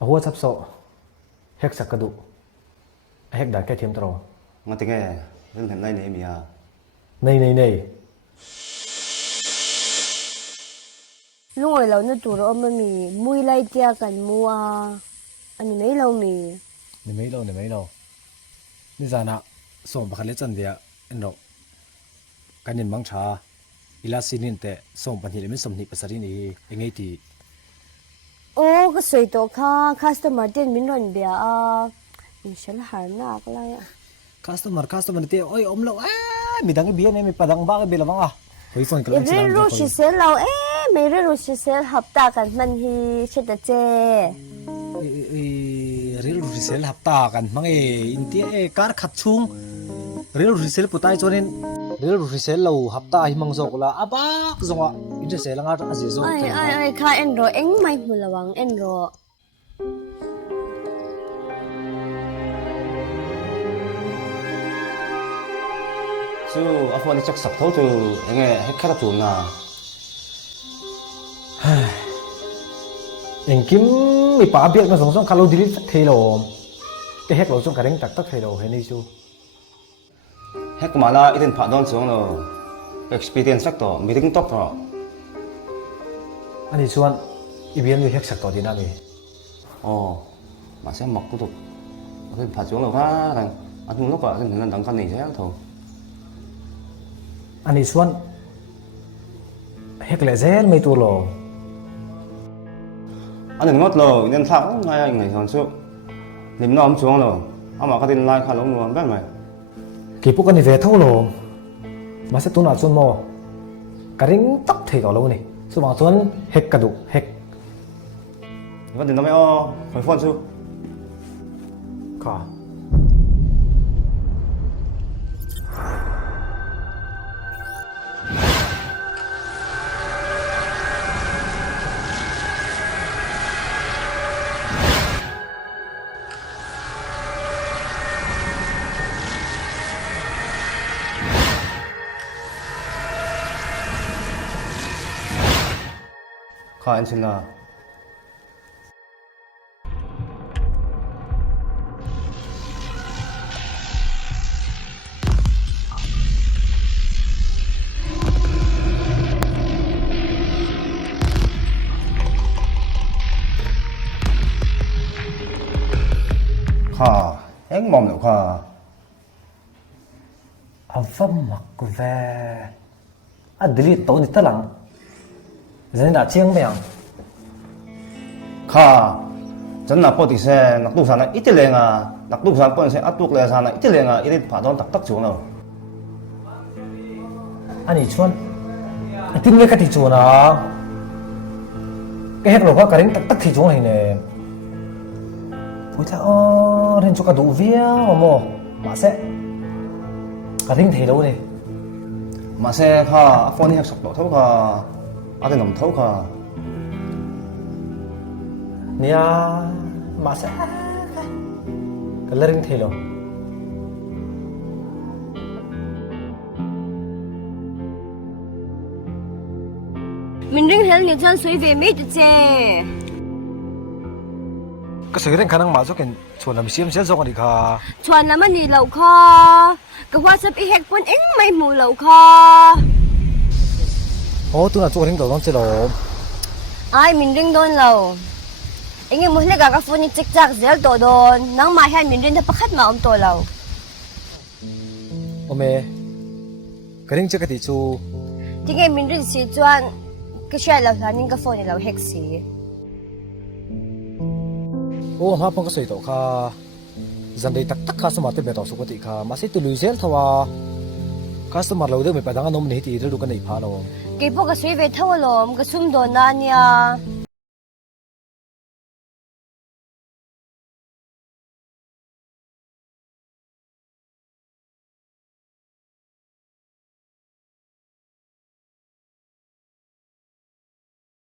a hua chap so hek sakadu hek da ke thiam tro ngon tiếng nghe rất hiện nay này mi à nei lungoi lo na tur om mi mui lai tia kan mua ani nei lo mi ni mấy lo ni zana som ba khale chan dia enro kanin mang tha ila sinin te som pan hi le min som ni pasari ni engei ti ô cái sợi tổ kha customer tiền min ron bia a mình sẽ har na cái lai customer te oi om lo mi dang bi ne mi padang ba ke belawang a hoi phone kalo re ro shi se lo mấy re ro shi se hấp ta kan man hi che ta che real resell hapta kan mang intia kar khat chung real resell putai chonin real resell lo hapta hi mang zok la abak zonga inja selanga ta je zo ai kha en ro eng mai mulawang en ro chú à phone chắc sập thấu chú anh nghe hết khát chuồn à en kim mi pa biak na song khalo delete thelo ke hek lo chung kareng tak tak thelo he nei chu hết mà là ít tiền phản đòn xuống rồi experience factor meeting top rồi ani chuan ibm ni hek sak to dina mi ồ mà sẽ mọc tiếp tục cái phản xuống rồi ha rằng anh muốn lúc vào cái nên đăng cái này sẽ thôi ani chuan hek le zel mai tu lo anh đừng ngót rồi nên tháo ngay ngày còn xuống niệm nó ấm xuống rồi ông mà cái tin like khá lắm luôn biết mày ki pu kan ni ve tho lo ma se tu na chun mo kareng tak thei lo ni chu ma chuan hek kadu hek cái tin nó mới o hồi phone xuống ka khá anh xin là khá anh mong được khá avam mak ve a delete to ni talang zan da chiang meang khá真係波啲聲，嗱都曬啦，一啲靚啊，嗱都曬波啲聲，一篤靚曬啦，一啲靚啊，一啲爬到特得咗啦。 ani chuan tin nge ka ti chuna ke hek lo ka kareng tak tak thi chung hai ne puita o ren chu ka du via mo ma se ka ring thei lo ni mà xe khá phone đi học sọc độ thấu khá, à cái nồng thấu khá, nia ma se ka le ring thei lo mình ring hel ni chan sui ve me tu che ka se ren khanang ma zo ken chuna mi siam sel zo ka ni kha chuan lama ni lo kha ka whatsapp i hek pon eng mai mu lo kha o tu na chu ring do don che lo ai mình ring don lo enge mu le ka phone ni chek chak zel to don nang ma han mình ring tha pakhat ma om to lo o me ka ring che ka ti chu tinge mình ring si chuan cái share lo hanin ka phone ni lo hek si o ma pang ka soi to kha zan dei tak tak kha sama te be to su ko ti kha ma se tu lui zel thawa customer lo de me padanga nom ni ti ru ka nei pha lo ke po ka sui ve thawlom ka sum do na nia